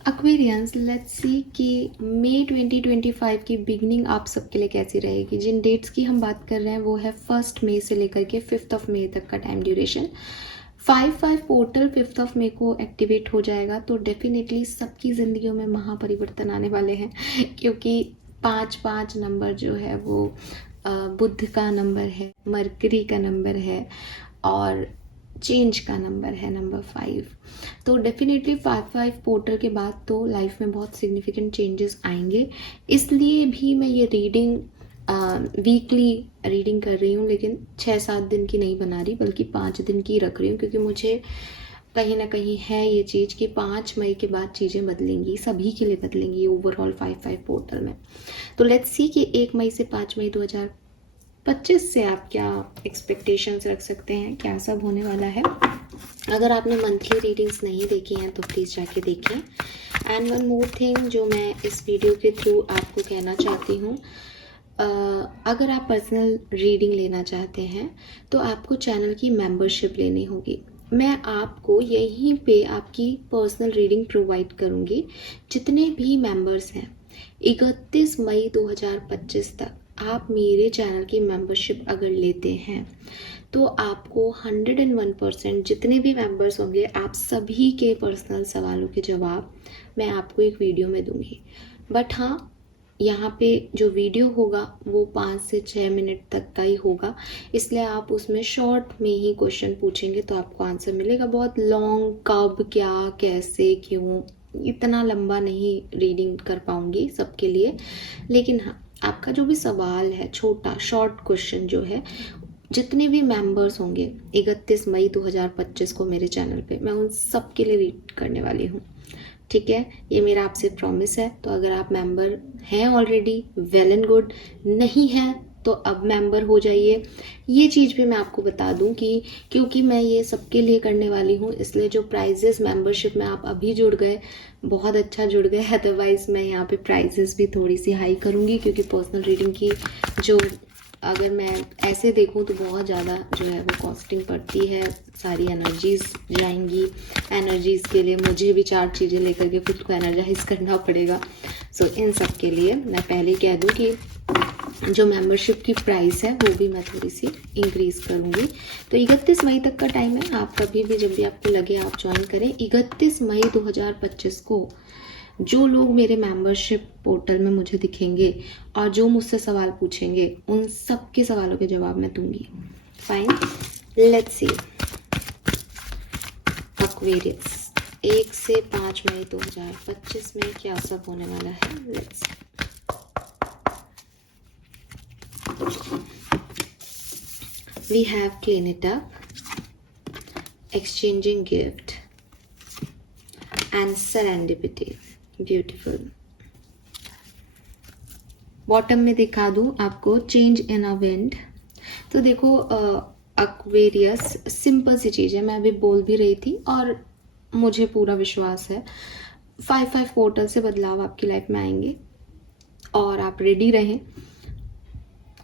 Aquarians, let's see कि मई 2025 की beginning आप सबके लिए कैसी रहेगी। जिन डेट्स की हम बात कर रहे हैं वो है 1 मई से लेकर के 5 मई तक का टाइम ड्यूरेशन। 5/5 पोर्टल 5 मई को एक्टिवेट हो जाएगा, तो डेफिनेटली सबकी ज़िंदगियों में महापरिवर्तन आने वाले हैं क्योंकि 5/5 नंबर जो है वो बुध का नंबर है, मरकरी का नंबर है और चेंज का नंबर है, नंबर 5। तो डेफिनेटली 5/5 पोर्टल के बाद तो लाइफ में बहुत सिग्निफिकेंट चेंजेस आएंगे। इसलिए भी मैं ये रीडिंग वीकली रीडिंग कर रही हूँ, लेकिन 6-7 दिन की नहीं बना रही बल्कि 5 दिन की रख रही हूँ, क्योंकि मुझे कहीं ना कहीं है ये चीज़ कि 5 मई के बाद चीज़ें बदलेंगी, सभी के लिए बदलेंगी ओवरऑल 5/5 पोर्टल में। तो लेट्स सी कि 1 मई से 5 मई 2025 से आप क्या एक्सपेक्टेशंस रख सकते हैं, क्या सब होने वाला है। अगर आपने मंथली रीडिंग्स नहीं देखी हैं तो प्लीज़ जाके देखें। एंड वन मोर थिंग जो मैं इस वीडियो के थ्रू आपको कहना चाहती हूँ, अगर आप पर्सनल रीडिंग लेना चाहते हैं तो आपको चैनल की मेंबरशिप लेनी होगी। मैं आपको यहीं पे आपकी पर्सनल रीडिंग प्रोवाइड करूँगी। जितने भी मेंबर्स हैं 31 मई 2025 तक आप मेरे चैनल की मेंबरशिप अगर लेते हैं तो आपको 101% जितने भी मेंबर्स होंगे आप सभी के पर्सनल सवालों के जवाब मैं आपको एक वीडियो में दूंगी। बट हाँ, यहाँ पे जो वीडियो होगा वो 5 से 6 मिनट तक का ही होगा, इसलिए आप उसमें शॉर्ट में ही क्वेश्चन पूछेंगे तो आपको आंसर मिलेगा। बहुत लॉन्ग कब क्या कैसे क्यों इतना लंबा नहीं रीडिंग कर पाऊँगी सबके लिए, लेकिन हाँ आपका जो भी सवाल है छोटा शॉर्ट क्वेश्चन जो है, जितने भी मेंबर्स होंगे 31 मई 2025 को मेरे चैनल पे मैं उन सब के लिए रीड करने वाली हूँ। ठीक है, ये मेरा आपसे प्रॉमिस है। तो अगर आप मेंबर हैं ऑलरेडी वेल एंड गुड, नहीं हैं तो अब मेंबर हो जाइए। ये चीज़ भी मैं आपको बता दूं कि क्योंकि मैं ये सबके लिए करने वाली हूँ, इसलिए जो प्राइजेस मेंबरशिप में आप अभी जुड़ गए बहुत अच्छा जुड़ गए, अदरवाइज़ मैं यहाँ पे प्राइजेस भी थोड़ी सी हाई करूँगी, क्योंकि पर्सनल रीडिंग की जो अगर मैं ऐसे देखूं तो बहुत ज़्यादा जो है वो कॉस्टिंग पड़ती है, सारी एनर्जीज़ जाएंगी। एनर्जीज़ के लिए मुझे भी 4 चीज़ें लेकर के खुद को एनर्जाइज करना पड़ेगा। सो इन सब के लिए मैं पहले कह दूं कि जो मेंबरशिप की प्राइस है वो भी मैं थोड़ी सी इंक्रीज़ करूँगी। तो 31 मई तक का टाइम है, आप कभी भी जब भी आपको लगे आप ज्वाइन करें। 31 मई 2025 को जो लोग मेरे मेंबरशिप पोर्टल में मुझे दिखेंगे और जो मुझसे सवाल पूछेंगे उन सब के सवालों के जवाब मैं दूंगी। फाइन, लेट्स सी एक्वेरियस 1 से 5 मई 2025 में क्या सब होने वाला है। Let's we have clean it up, exchanging gift and serendipity. Beautiful. Bottom में दिखा दूं आपको चेंज इन अ विंड। तो देखो एक्वेरियस सिंपल सी चीज़ है, मैं अभी बोल भी रही थी और मुझे पूरा विश्वास है 5/5 पोर्टल से बदलाव आपकी लाइफ में आएंगे और आप रेडी रहें।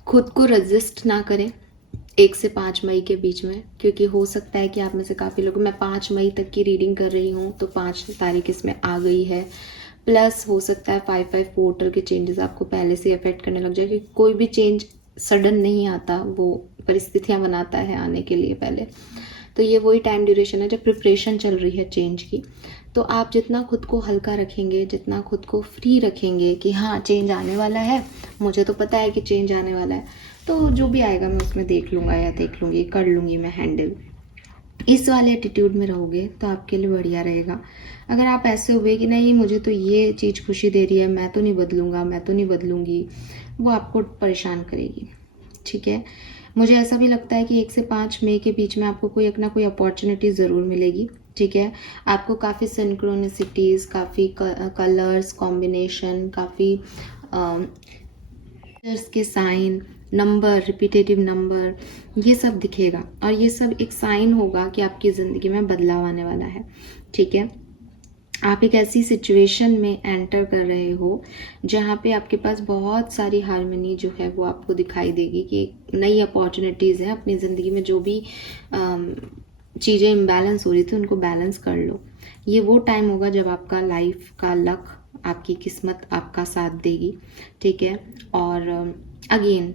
खुद को रजिस्ट ना करें 1 से 5 मई के बीच में, क्योंकि हो सकता है कि आप में से काफ़ी लोग, मैं 5 मई तक की रीडिंग कर रही हूँ तो 5 तारीख इसमें आ गई है, प्लस हो सकता है 5/5 पोर्टल के चेंजेस आपको पहले से अफेक्ट करने लग जाए, क्योंकि कोई भी चेंज सडन नहीं आता, वो परिस्थितियाँ बनाता है आने के लिए पहले। तो ये वही टाइम ड्यूरेशन है जब प्रिपरेशन चल रही है चेंज की। तो आप जितना खुद को हल्का रखेंगे, जितना खुद को फ्री रखेंगे कि हाँ चेंज आने वाला है, मुझे तो पता है कि चेंज आने वाला है, तो जो भी आएगा मैं उसमें देख लूँगा या देख लूँगी, कर लूँगी मैं हैंडल। इस वाले एटीट्यूड में रहोगे तो आपके लिए बढ़िया रहेगा। अगर आप ऐसे हुए कि नहीं मुझे तो ये चीज़ खुशी दे रही है, मैं तो नहीं बदलूँगा, मैं तो नहीं बदलूँगी, वो आपको परेशान करेगी। ठीक है, मुझे ऐसा भी लगता है कि 1 से 5 मई के बीच में आपको कोई ना कोई अपॉर्चुनिटी ज़रूर मिलेगी। ठीक है, आपको काफ़ी सिंक्रोनिसिटीज़, काफ़ी कलर्स कॉम्बिनेशन, काफ़ी के साइन, नंबर, रिपीटेटिव नंबर, ये सब दिखेगा और ये सब एक साइन होगा कि आपकी ज़िंदगी में बदलाव आने वाला है। ठीक है, आप एक ऐसी सिचुएशन में एंटर कर रहे हो जहाँ पे आपके पास बहुत सारी हार्मनी जो है वो आपको दिखाई देगी कि नई अपॉर्चुनिटीज़ हैं अपनी ज़िंदगी में। जो भी चीज़ें इम्बैलेंस हो रही थी उनको बैलेंस कर लो। ये वो टाइम होगा जब आपका लाइफ का लक, आपकी किस्मत आपका साथ देगी, ठीक है। और अगेन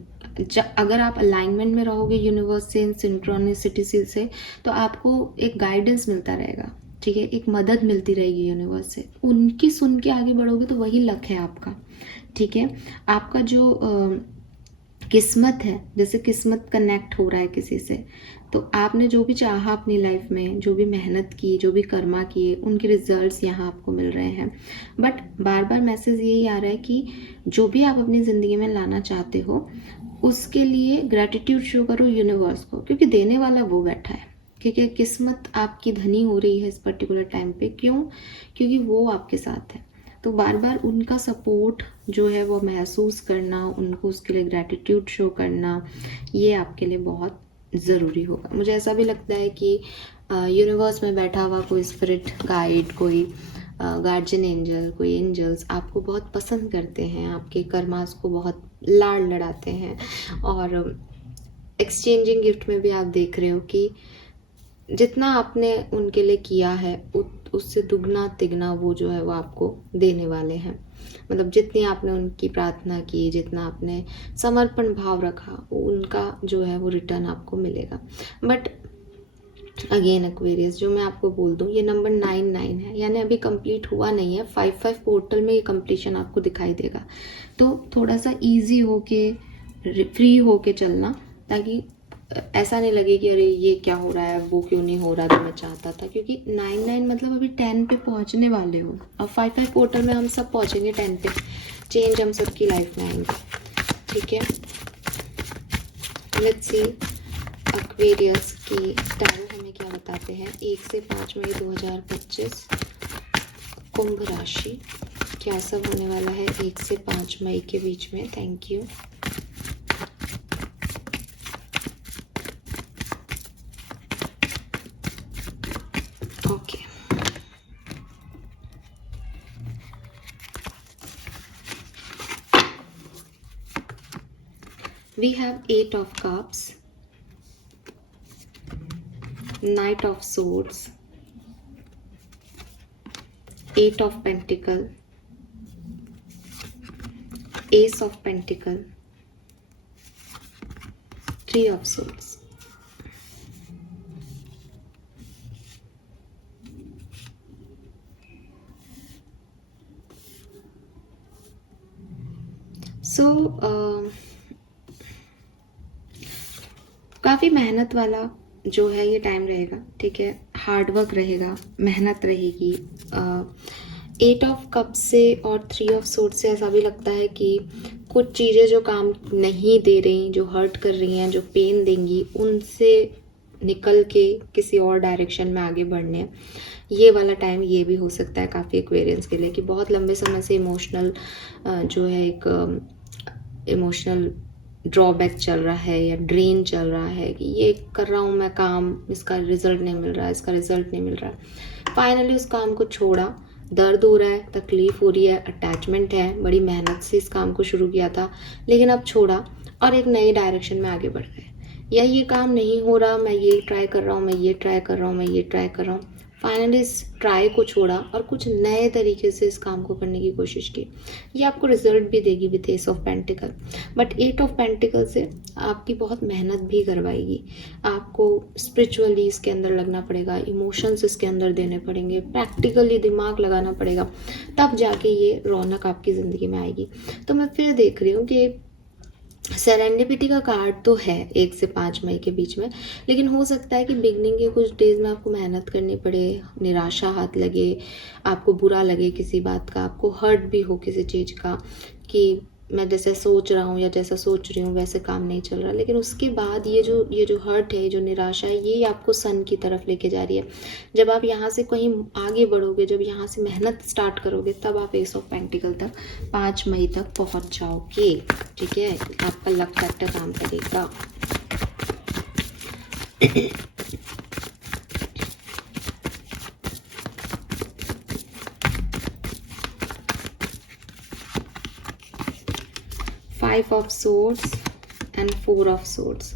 अगर आप अलाइनमेंट में रहोगे यूनिवर्स से, सिंक्रोनिसिटी से, तो आपको एक गाइडेंस मिलता रहेगा, ठीक है, एक मदद मिलती रहेगी यूनिवर्स से। उनकी सुन के आगे बढ़ोगे तो वही लक है आपका, ठीक है। आपका जो किस्मत है, जैसे किस्मत कनेक्ट हो रहा है किसी से, तो आपने जो भी चाहा अपनी लाइफ में, जो भी मेहनत की, जो भी कर्मा किए, उनके रिजल्ट्स यहाँ आपको मिल रहे हैं। बट बार बार मैसेज यही आ रहा है कि जो भी आप अपनी ज़िंदगी में लाना चाहते हो उसके लिए ग्रैटिट्यूड शो करो यूनिवर्स को, क्योंकि देने वाला वो बैठा है, क्योंकि किस्मत आपकी धनी हो रही है इस पर्टिकुलर टाइम पे। क्यों? क्योंकि वो आपके साथ है। तो बार बार उनका सपोर्ट जो है वो महसूस करना, उनको उसके लिए ग्रैटिट्यूड शो करना, ये आपके लिए बहुत ज़रूरी होगा। मुझे ऐसा भी लगता है कि यूनिवर्स में बैठा हुआ कोई स्पिरिट गाइड, कोई गार्जियन एंजल, कोई एंजल्स आपको बहुत पसंद करते हैं, आपके कर्मास को बहुत लाड़ लड़ाते हैं। और एक्सचेंजिंग गिफ्ट में भी आप देख रहे हो कि जितना आपने उनके लिए किया है उससे दुगना तिगना वो जो है वो आपको देने वाले हैं। मतलब जितनी आपने उनकी प्रार्थना की, जितना आपने समर्पण भाव रखा, उनका जो है वो रिटर्न आपको मिलेगा। बट अगेन एक्वेरियस, जो मैं आपको बोल दूं, ये नंबर 99 है, यानी अभी कंप्लीट हुआ नहीं है। 55 पोर्टल में ये कंप्लीशन आपको दिखाई देगा। तो थोड़ा सा ईजी होके, फ्री होके चलना, ताकि ऐसा नहीं लगे कि अरे ये क्या हो रहा है, वो क्यों नहीं हो रहा जो मैं चाहता था। क्योंकि 99 मतलब अभी 10 पे पहुंचने वाले हो, और 55 पोर्टल में हम सब पहुंचेंगे 10 पे। चेंज हम सबकी लाइफ में आएंगे, ठीक है। लेट्स सी एक्वेरियस की टैरो हमें क्या बताते हैं। 1 से 5 मई 2025 कुंभ राशि, क्या सब होने वाला है 1 से 5 मई के बीच में। Thank you. Okay, we have 8 of cups, Knight of Swords, 8 of Pentacle, Ace of Pentacle, 3 of Swords. सो काफ़ी मेहनत वाला जो है ये टाइम रहेगा, ठीक है। हार्ड वर्क रहेगा, मेहनत रहेगी। 8 ऑफ कप से और 3 ऑफ सोर्ड से ऐसा भी लगता है कि कुछ चीज़ें जो काम नहीं दे रही, जो हर्ट कर रही हैं, जो पेन देंगी, उनसे निकल के किसी और डायरेक्शन में आगे बढ़ने, ये वाला टाइम ये भी हो सकता है काफ़ी एक्वेरियंस के लिए, कि बहुत लंबे समय से इमोशनल जो है एक इमोशनल ड्रॉबैक चल रहा है या ड्रेन चल रहा है, कि ये कर रहा हूँ मैं काम, इसका रिजल्ट नहीं मिल रहा है, इसका रिजल्ट नहीं मिल रहा है। फाइनली उस काम को छोड़ा, दर्द हो रहा है, तकलीफ हो रही है, अटैचमेंट है, बड़ी मेहनत से इस काम को शुरू किया था, लेकिन अब छोड़ा और एक नई डायरेक्शन में आगे बढ़ गए। या ये काम नहीं हो रहा, मैं ये ट्राई कर रहा हूँ, मैं ये ट्राई कर रहा हूँ, मैं ये ट्राई कर रहा हूँ, फाइनली इस ट्राई को छोड़ा और कुछ नए तरीके से इस काम को करने की कोशिश की। ये आपको रिजल्ट भी देगी with S of pentacle. But 8 of pentacle से आपकी बहुत मेहनत भी करवाएगी। आपको स्पिरिचुअली इसके अंदर लगना पड़ेगा, इमोशंस इसके अंदर देने पड़ेंगे, प्रैक्टिकली दिमाग लगाना पड़ेगा, तब जाके ये रौनक आपकी ज़िंदगी में आएगी। तो मैं फिर देख रही हूँ कि सेरेंडिपिटी का कार्ड तो है 1 से 5 मई के बीच में, लेकिन हो सकता है कि बिगनिंग के कुछ डेज में आपको मेहनत करनी पड़े, निराशा हाथ लगे, आपको बुरा लगे किसी बात का, आपको हर्ट भी हो किसी चीज़ का, कि मैं जैसे सोच रहा हूँ या जैसा सोच रही हूँ वैसे काम नहीं चल रहा। लेकिन उसके बाद ये जो हर्ट है, जो निराशा है, ये आपको सन की तरफ लेके जा रही है। जब आप यहाँ से कहीं आगे बढ़ोगे, जब यहाँ से मेहनत स्टार्ट करोगे, तब आप एस ऑफ पेंटिकल तक 5 मई तक पहुँच जाओगे, ठीक है। आपका लक फैक्टर काम करेगा। Five of Swords and 4 of Swords.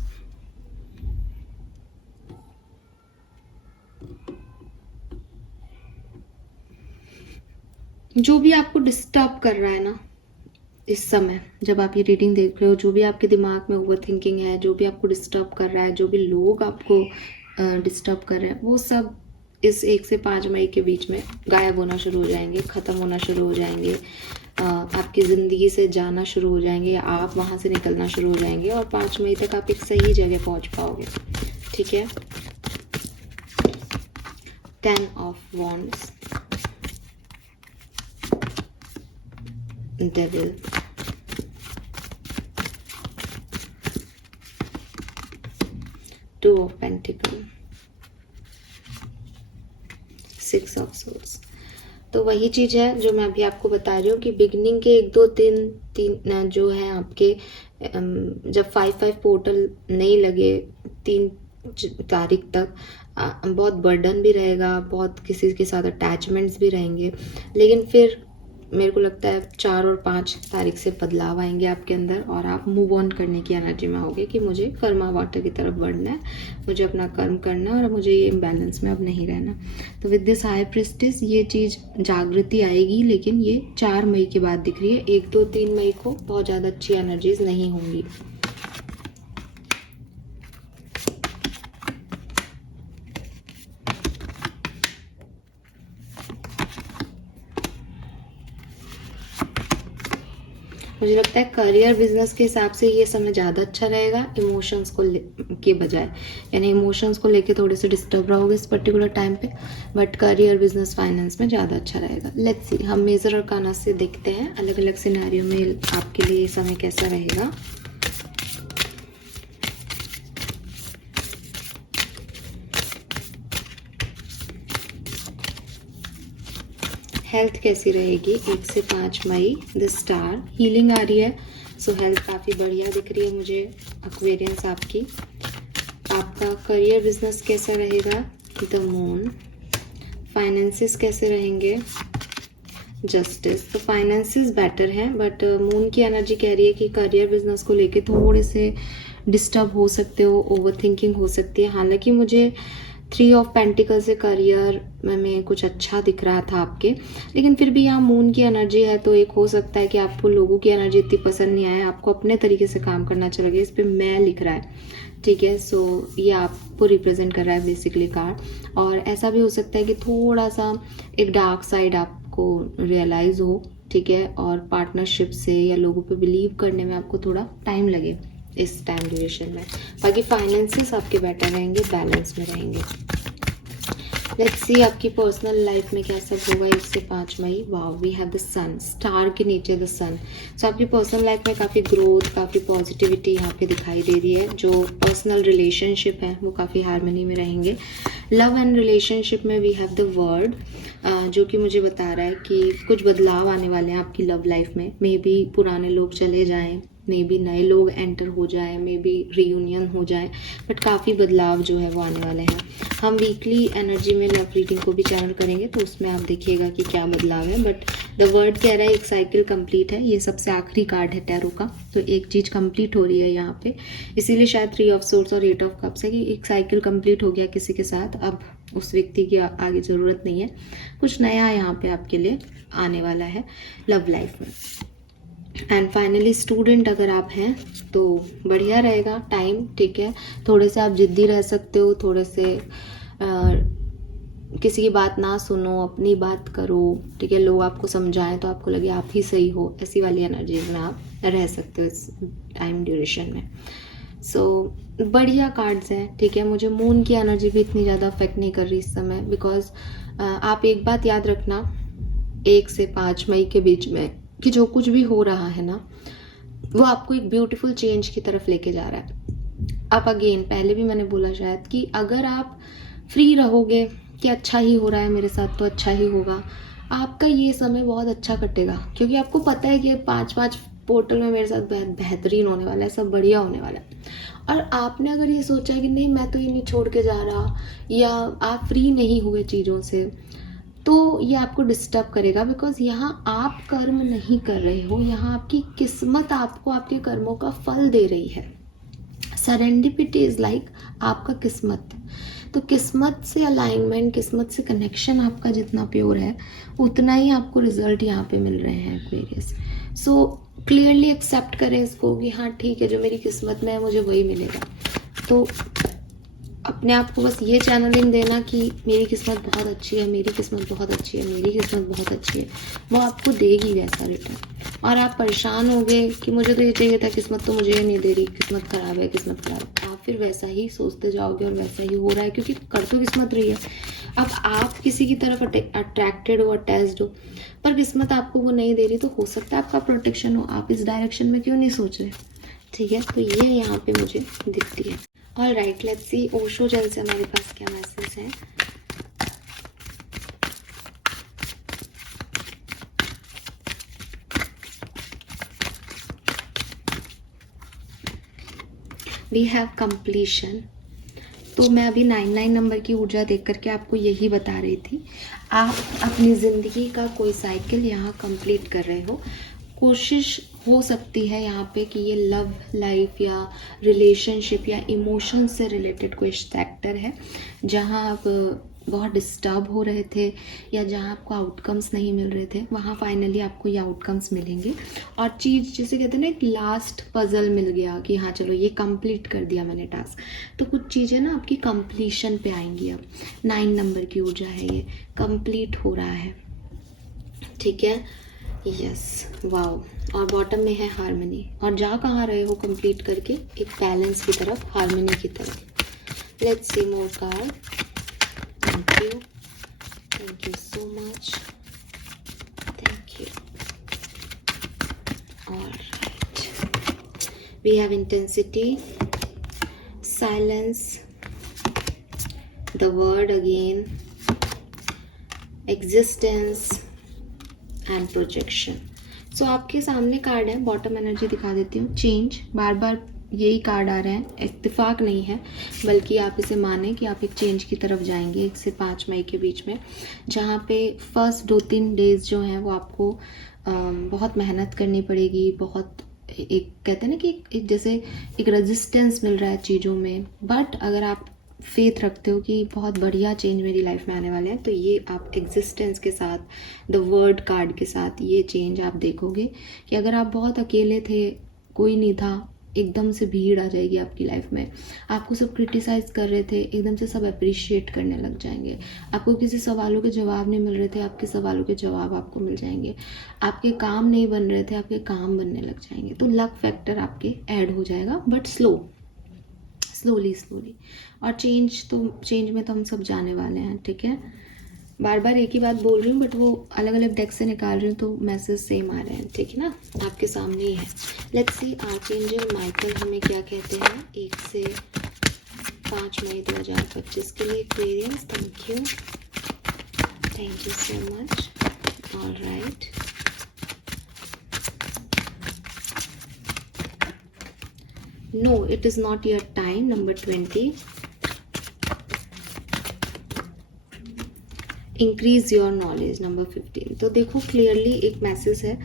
जो भी आपको डिस्टर्ब कर रहा है ना इस समय, जब आप ये रीडिंग देख रहे हो, जो भी आपके दिमाग में ओवर थिंकिंग है, जो भी आपको डिस्टर्ब कर रहा है, जो भी लोग आपको डिस्टर्ब कर रहे हैं, वो सब इस 1 से 5 मई के बीच में गायब होना शुरू हो जाएंगे, ख़त्म होना शुरू हो जाएंगे, आपकी ज़िंदगी से जाना शुरू हो जाएंगे, आप वहाँ से निकलना शुरू हो जाएंगे और 5 मई तक आप एक सही जगह पहुँच पाओगे। ठीक है। 10 of wands, devil, 2 of pentacle, 6 of source. तो वही चीज़ है जो मैं अभी आपको बता रही हूँ कि बिगनिंग के 1-2-3 जो है आपके, जब 5-5 पोर्टल नहीं लगे 3 तारीख तक, बहुत बर्डन भी रहेगा, बहुत किसी के साथ अटैचमेंट्स भी रहेंगे, लेकिन फिर मेरे को लगता है 4 और 5 तारीख से बदलाव आएंगे आपके अंदर और आप मूव ऑन करने की एनर्जी में होगे कि मुझे कर्मा वाटर की तरफ बढ़ना है, मुझे अपना कर्म करना है और मुझे ये इम्बैलेंस में अब नहीं रहना। तो विद दिस हाई प्रिस्टेस ये चीज़ जागृति आएगी, लेकिन ये 4 मई के बाद दिख रही है। 1-2-3 मई को बहुत ज़्यादा अच्छी एनर्जीज नहीं होंगी। मुझे लगता है करियर बिजनेस के हिसाब से ये समय ज़्यादा अच्छा रहेगा इमोशंस को के बजाय, यानी इमोशंस को लेके थोड़े से डिस्टर्ब रहोगे इस पर्टिकुलर टाइम पे, बट करियर बिजनेस फाइनेंस में ज़्यादा अच्छा रहेगा। लेट्स सी, हम मेजर और काना से देखते हैं अलग अलग सिनेरियो में आपके लिए ये समय कैसा रहेगा। हेल्थ कैसी रहेगी 1 से 5 मई, द स्टार, हीलिंग आ रही है, सो हेल्थ काफ़ी बढ़िया दिख रही है मुझे एक्वेरियंस आपकी। आपका करियर बिजनेस कैसा रहेगा, द मून, फाइनेंसेस कैसे रहेंगे, जस्टिस। तो फाइनेंसेस बेटर हैं, बट मून की एनर्जी कह रही है कि करियर बिजनेस को लेके थोड़े से डिस्टर्ब हो सकते हो, ओवर थिंकिंग हो सकती है। हालांकि मुझे 3 ऑफ पेंटिकल से करियर में कुछ अच्छा दिख रहा था आपके, लेकिन फिर भी यहाँ मून की एनर्जी है, तो एक हो सकता है कि आपको लोगों की एनर्जी इतनी पसंद नहीं आए, आपको अपने तरीके से काम करना अच्छा लगे। इस पर मैं लिख रहा है, ठीक है। सो ये आपको रिप्रेजेंट कर रहा है बेसिकली कार्ड। और ऐसा भी हो सकता है कि थोड़ा सा एक डार्क साइड आपको रियलाइज़ हो, ठीक है, और पार्टनरशिप से या लोगों पे बिलीव करने में आपको थोड़ा टाइम लगे इस टाइम ड्यूरेशन में। बाकी फाइनेंसेस आपके बेटर रहेंगे, बैलेंस में रहेंगे। लेट्स सी आपकी पर्सनल लाइफ में क्या सब होगा 1 से 5 मई। Wow, we have the sun, star के नीचे द सन। सो आपकी पर्सनल लाइफ में काफ़ी ग्रोथ, काफ़ी पॉजिटिविटी यहाँ पे दिखाई दे रही है। जो पर्सनल रिलेशनशिप है वो काफ़ी हार्मनी में रहेंगे। लव एंड रिलेशनशिप में वी हैव द वर्ड, जो कि मुझे बता रहा है कि कुछ बदलाव आने वाले हैं आपकी लव लाइफ में। मे बी पुराने लोग चले जाएं, मे बी नए लोग एंटर हो जाए, मे बी रीयूनियन हो जाए, बट काफ़ी बदलाव जो है वो आने वाले हैं। हम वीकली एनर्जी में लव रीडिंग को भी चैनल करेंगे, तो उसमें आप देखिएगा कि क्या बदलाव है। बट द वर्ड कह रहा है एक साइकिल कंप्लीट है, ये सबसे आखिरी कार्ड है टैरो का, तो एक चीज़ कंप्लीट हो रही है यहाँ पे, इसीलिए शायद 3 ऑफ सोर्स और 8 ऑफ कप्स है कि एक साइकिल कंप्लीट हो गया किसी के साथ, अब उस व्यक्ति की आगे ज़रूरत नहीं है। कुछ नया यहाँ पे आपके लिए आने वाला है लव लाइफ में। एंड फाइनली स्टूडेंट अगर आप हैं तो बढ़िया रहेगा टाइम, ठीक है। थोड़े से आप जिद्दी रह सकते हो, थोड़े से किसी की बात ना सुनो, अपनी बात करो, ठीक है। लोग आपको समझाएं तो आपको लगे आप ही सही हो, ऐसी वाली एनर्जीज में आप रह सकते हो इस टाइम ड्यूरेशन में। सो बढ़िया कार्ड्स हैं, ठीक है। मुझे मून की एनर्जी भी इतनी ज़्यादा अफेक्ट नहीं कर रही इस समय, बिकॉज आप एक बात याद रखना 1 से 5 मई के बीच में कि जो कुछ भी हो रहा है ना, वो आपको एक ब्यूटीफुल चेंज की तरफ लेके जा रहा है। आप अगेन, पहले भी मैंने बोला शायद, कि अगर आप फ्री रहोगे कि अच्छा ही हो रहा है मेरे साथ तो अच्छा ही होगा, आपका ये समय बहुत अच्छा कटेगा, क्योंकि आपको पता है कि 5-5 पोर्टल में मेरे साथ बेहतरीन होने वाला है, सब बढ़िया होने वाला है। और आपने अगर ये सोचा कि नहीं मैं तो ये नहीं छोड़ के जा रहा, या आप फ्री नहीं हुए चीज़ों से, तो ये आपको डिस्टर्ब करेगा, बिकॉज यहाँ आप कर्म नहीं कर रहे हो, यहाँ आपकी किस्मत आपको आपके कर्मों का फल दे रही है। सरेंडिपिटी इज लाइक आपका किस्मत। तो किस्मत से अलाइनमेंट, किस्मत से कनेक्शन आपका जितना प्योर है उतना ही आपको रिजल्ट यहाँ पे मिल रहे हैं एक्वेरियस। सो क्लियरली एक्सेप्ट करें इसको कि हाँ ठीक है, जो मेरी किस्मत में है मुझे वही मिलेगा। तो अपने आप को बस ये चैनलिंग देना कि मेरी किस्मत बहुत अच्छी है, मेरी किस्मत बहुत अच्छी है, मेरी किस्मत बहुत अच्छी है, वो आपको देगी वैसा रिटर्न। और आप परेशान हो गए कि मुझे तो ये चाहिए था, किस्मत तो मुझे ये नहीं दे रही, किस्मत खराब है, किस्मत खराब है, आप फिर वैसा ही सोचते जाओगे और वैसा ही हो रहा है, क्योंकि कर तो किस्मत रही है। अब आप किसी की तरफ अट्रैक्टेड हो, अटैच्ड हो, पर किस्मत आपको वो नहीं दे रही, तो हो सकता है आपका प्रोटेक्शन हो, आप इस डायरेक्शन में क्यों नहीं सोच रहे। ठीक है, तो ये यहाँ पे मुझे दिखती है। ऑल राइट, लेट्स सी ओशो जल से हमारे पास क्या मैसेज है। We have completion. तो मैं अभी 99 नंबर की ऊर्जा देख करके आपको यही बता रही थी, आप अपनी ज़िंदगी का कोई साइकिल यहाँ कंप्लीट कर रहे हो। कोशिश हो सकती है यहाँ पे कि ये लव लाइफ या रिलेशनशिप या इमोशन से रिलेटेड कोई सेक्टर है जहाँ आप बहुत डिस्टर्ब हो रहे थे या जहाँ आपको आउटकम्स नहीं मिल रहे थे, वहाँ फाइनली आपको ये आउटकम्स मिलेंगे। और चीज़ जिसे कहते हैं ना, एक लास्ट पजल मिल गया कि हाँ चलो ये कंप्लीट कर दिया मैंने टास्क, तो कुछ चीज़ें ना आपकी कंप्लीशन पे आएंगी। अब 9 नंबर की ऊर्जा है, ये कंप्लीट हो रहा है। ठीक है, यस, वाओ। और बॉटम में है हार्मनी, और जा कहाँ रहे हो कंप्लीट करके, एक बैलेंस की तरफ, हार्मनी की तरफ। Let's see more card. Thank you so much, thank you. Alright, we have intensity, silence, the word again, existence and projection. So आपके सामने कार्ड है, बॉटम एनर्जी दिखा देती हूँ, चेंज। बार बार यही कार्ड आ रहे हैं, इत्तेफाक नहीं है, बल्कि आप इसे माने कि आप एक चेंज की तरफ जाएंगे 1 से 5 मई के बीच में, जहाँ पे फर्स्ट 2-3 डेज जो हैं वो आपको बहुत मेहनत करनी पड़ेगी। बहुत एक कहते हैं ना कि एक जैसे एक रेजिस्टेंस मिल रहा है चीज़ों में, बट अगर आप फेथ रखते हो कि बहुत बढ़िया चेंज मेरी लाइफ में आने वाले हैं, तो ये आप एग्जिस्टेंस के साथ, द वर्ड कार्ड के साथ ये चेंज आप देखोगे कि अगर आप बहुत अकेले थे, कोई नहीं था, एकदम से भीड़ आ जाएगी आपकी लाइफ में, आपको सब क्रिटिसाइज कर रहे थे, एकदम से सब अप्रिशिएट करने लग जाएंगे, आपको किसी सवालों के जवाब नहीं मिल रहे थे, आपके सवालों के जवाब आपको मिल जाएंगे, आपके काम नहीं बन रहे थे, आपके काम बनने लग जाएंगे। तो लक फैक्टर आपके ऐड हो जाएगा, बट स्लोली। और चेंज में तो हम सब जाने वाले हैं। ठीक है, बार बार एक ही बात बोल रही हूँ, बट वो अलग अलग डेक से निकाल रही हूँ तो मैसेज सेम आ रहे हैं। ठीक है ना, आपके सामने ही है। लेट्स सी आर्कएंजल माइकल हमें क्या कहते हैं 1 से 5 मई 2025 के लिए Aquarians. Thank you so much. Alright, no, it is not your time, number 20. Increase your knowledge, number 15। तो देखो क्लियरली एक मैसेज है,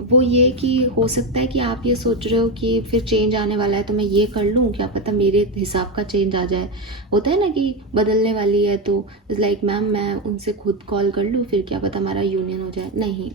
वो ये कि हो सकता है कि आप ये सोच रहे हो कि फिर चेंज आने वाला है तो मैं ये कर लूँ, क्या पता मेरे हिसाब का चेंज आ जाए। होता है ना कि बदलने वाली है तो लाइक मैम मैं उनसे खुद कॉल कर लूँ, फिर क्या पता हमारा यूनियन हो जाए। नहीं,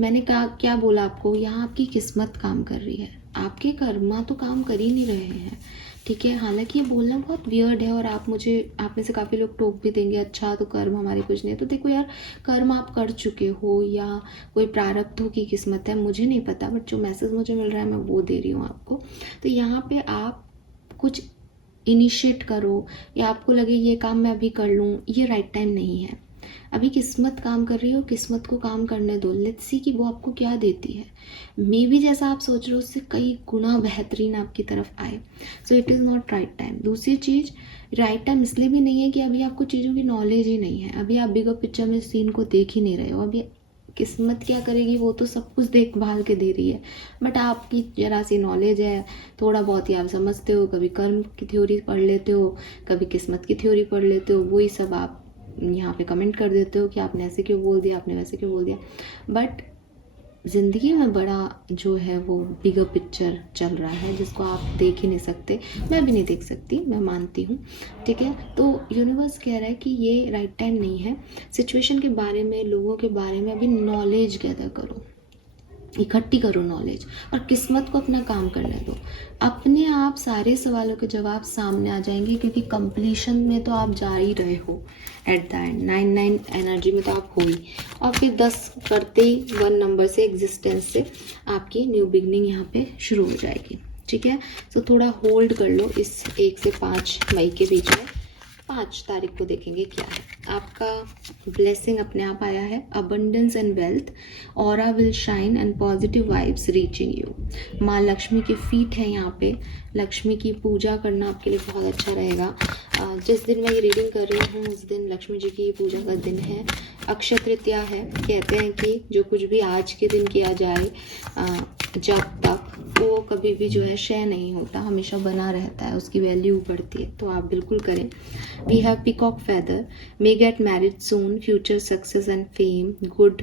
मैंने कहा क्या बोला आपको, यहाँ आपकी किस्मत काम कर रही है, आपके कर्मा तो काम कर ही नहीं रहे हैं। ठीक है, हालांकि ये बोलना बहुत वियर्ड है और आप में से काफ़ी लोग टोक भी देंगे, अच्छा तो कर्म हमारे कुछ नहीं है। तो देखो यार, कर्म आप कर चुके हो या कोई प्रारब्धों की किस्मत है, मुझे नहीं पता, बट जो मैसेज मुझे मिल रहा है मैं वो दे रही हूँ आपको। तो यहाँ पे आप कुछ इनिशिएट करो या आपको लगे ये काम मैं अभी कर लूँ, ये राइट टाइम नहीं है। अभी किस्मत काम कर रही हो, किस्मत को काम करने दो। लेट्स सी कि वो आपको क्या देती है। मे बी जैसा आप सोच रहे हो उससे कई गुना बेहतरीन आपकी तरफ आए। So it is not right time. दूसरी चीज़, राइट टाइम इसलिए भी नहीं है कि अभी आपको चीज़ों की नॉलेज ही नहीं है, अभी आप बिगर पिक्चर में सीन को देख ही नहीं रहे हो। अभी किस्मत क्या करेगी वो तो सब कुछ देखभाल के दे रही है, बट आपकी जरा सी नॉलेज है, थोड़ा बहुत ही आप समझते हो, कभी कर्म की थ्योरी पढ़ लेते हो, कभी किस्मत की थ्योरी पढ़ लेते हो, वही सब आप यहाँ पे कमेंट कर देते हो कि आपने ऐसे क्यों बोल दिया, आपने वैसे क्यों बोल दिया। बट ज़िंदगी में बड़ा जो है वो बिगर पिक्चर चल रहा है जिसको आप देख ही नहीं सकते, मैं भी नहीं देख सकती, मैं मानती हूँ, ठीक है। तो यूनिवर्स कह रहा है कि ये राइट टाइम नहीं है। सिचुएशन के बारे में, लोगों के बारे में अभी नॉलेज गैदर करो, इकट्ठी करो नॉलेज, और किस्मत को अपना काम करने दो। अपने आप सारे सवालों के जवाब सामने आ जाएंगे, क्योंकि कंप्लीशन में तो आप जा ही रहे हो एट द एंड। 9 एनर्जी में तो आप हो ही, और फिर 10 करते ही 1 नंबर से, एग्जिस्टेंस से आपकी न्यू बिगनिंग यहाँ पे शुरू हो जाएगी, ठीक है। तो थोड़ा होल्ड कर लो इस 1 से 5 मई के बीच में। 5 तारीख को देखेंगे क्या है आपका। ब्लेसिंग अपने आप आया है, abundance and wealth, aura will shine and positive vibes reaching you. माँ लक्ष्मी के फीट है यहाँ पे, लक्ष्मी की पूजा करना आपके लिए बहुत अच्छा रहेगा। जिस दिन मैं ये रीडिंग कर रही हूँ उस दिन लक्ष्मी जी की पूजा का दिन है, अक्षय तृतीया है। कहते हैं कि जो कुछ भी आज के दिन किया जाए जब तक, वो कभी भी जो है क्षय नहीं होता, हमेशा बना रहता है, उसकी वैल्यू बढ़ती है, तो आप बिल्कुल करें। We have peacock feather, may get married soon, future success and fame, good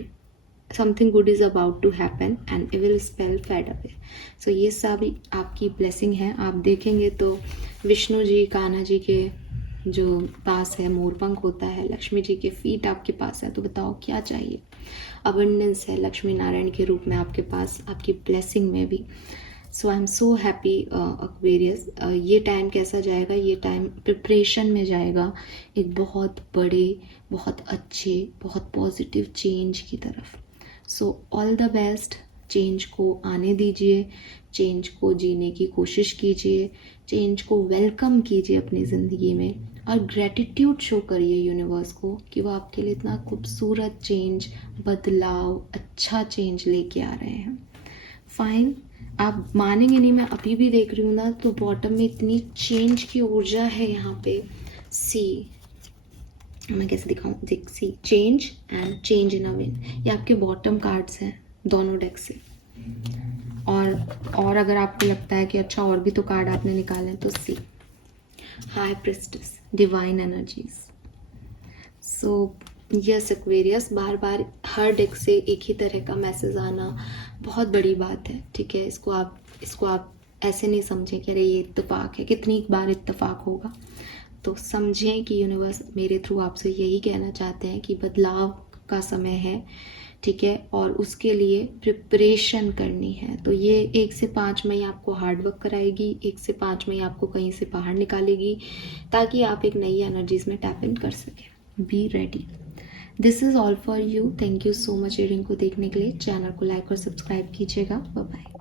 something good is about to happen and will spell fade away. So ये सब आपकी ब्लेसिंग है। आप देखेंगे तो विष्णु जी, कान्हा जी के जो पास है मोरपंख होता है, लक्ष्मी जी के फीट आपके पास है, तो बताओ क्या चाहिए। अबंडेंस है लक्ष्मी नारायण के रूप में आपके पास, आपकी ब्लेसिंग में भी। So I am so happy Aquarius. ये टाइम कैसा जाएगा, ये टाइम प्रिपरेशन में जाएगा एक बहुत बड़े, बहुत अच्छे, बहुत पॉजिटिव चेंज की तरफ। So all the best. Change को आने दीजिए, चेंज को जीने की कोशिश कीजिए, चेंज को वेलकम कीजिए अपनी ज़िंदगी में, और ग्रेटिट्यूड शो करिए यूनिवर्स को कि वो आपके लिए इतना खूबसूरत चेंज, बदलाव, अच्छा चेंज लेके आ रहे हैं। फाइन, आप मानेंगे नहीं, मैं अभी भी देख रही हूँ ना, तो बॉटम में इतनी चेंज की ऊर्जा है यहाँ पे। सी, मैं कैसे दिखाऊँ, देख, see change and change in a win, ये आपके बॉटम कार्ड्स हैं दोनों डेक से। और अगर आपको लगता है कि अच्छा और भी तो कार्ड आपने निकाले हैं, तो see high priestess, divine energies. So yes Aquarius, बार बार हर डेक से एक ही तरह का मैसेज आना बहुत बड़ी बात है, ठीक है। इसको आप ऐसे नहीं समझें कि अरे ये इत्तेफाक है, कितनी बार इत्तेफाक होगा। तो समझें कि यूनिवर्स मेरे थ्रू आपसे यही कहना चाहते हैं कि बदलाव का समय है, ठीक है, और उसके लिए प्रिपरेशन करनी है। तो ये 1 से 5 मई आपको हार्ड वर्क कराएगी, 1 से 5 मई आपको कहीं से बाहर निकालेगी, ताकि आप एक नई एनर्जीज में टैप इन कर सकें। Be ready. This is all for you. Thank you so much reading को देखने के लिए। चैनल को लाइक और सब्सक्राइब कीजिएगा। Bye bye.